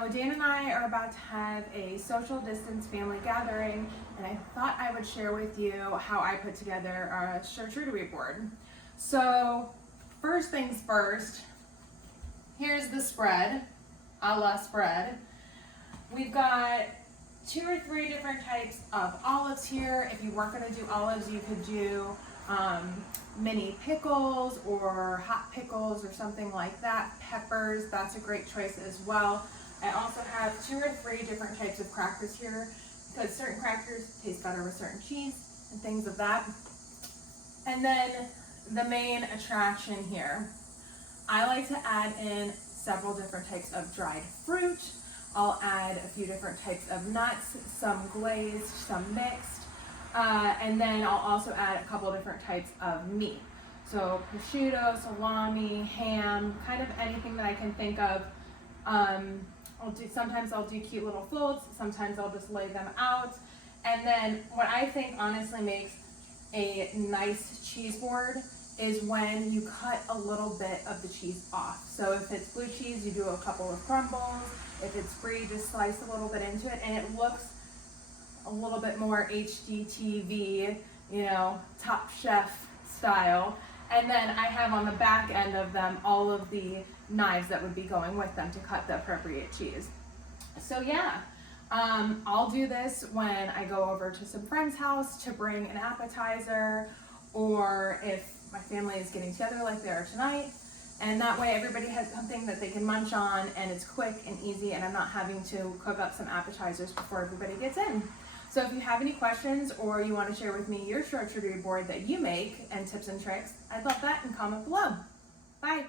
So Dan and I are about to have a social distance family gathering, and I thought I would share with you how I put together a charcuterie board. So first things first, here's the spread, a la spread. We've got 2 or 3 different types of olives here. If you weren't going to do olives, you could do mini pickles or hot pickles or something like that. Peppers, that's a great choice as well. I also have 2 or 3 different types of crackers here because certain crackers taste better with certain cheese and things of that. And then the main attraction here, I like to add in several different types of dried fruit. I'll add a few different types of nuts, some glazed, some mixed, and then I'll also add a couple different types of meat. So prosciutto, salami, ham, kind of anything that I can think of. Sometimes I'll do cute little folds, sometimes I'll just lay them out. And then what I think honestly makes a nice cheese board is when you cut a little bit of the cheese off. So if it's blue cheese, you do a couple of crumbles. If it's brie, just slice a little bit into it, and it looks a little bit more HGTV, you know, Top Chef style. And then I have on the back end of them all of the knives that would be going with them to cut the appropriate cheese. So yeah, I'll do this when I go over to some friend's house to bring an appetizer, or if my family is getting together like they are tonight. And that way everybody has something that they can munch on, and it's quick and easy, and I'm not having to cook up some appetizers before everybody gets in. So if you have any questions or you want to share with me your charcuterie board that you make and tips and tricks, I'd love that in comment below. Bye.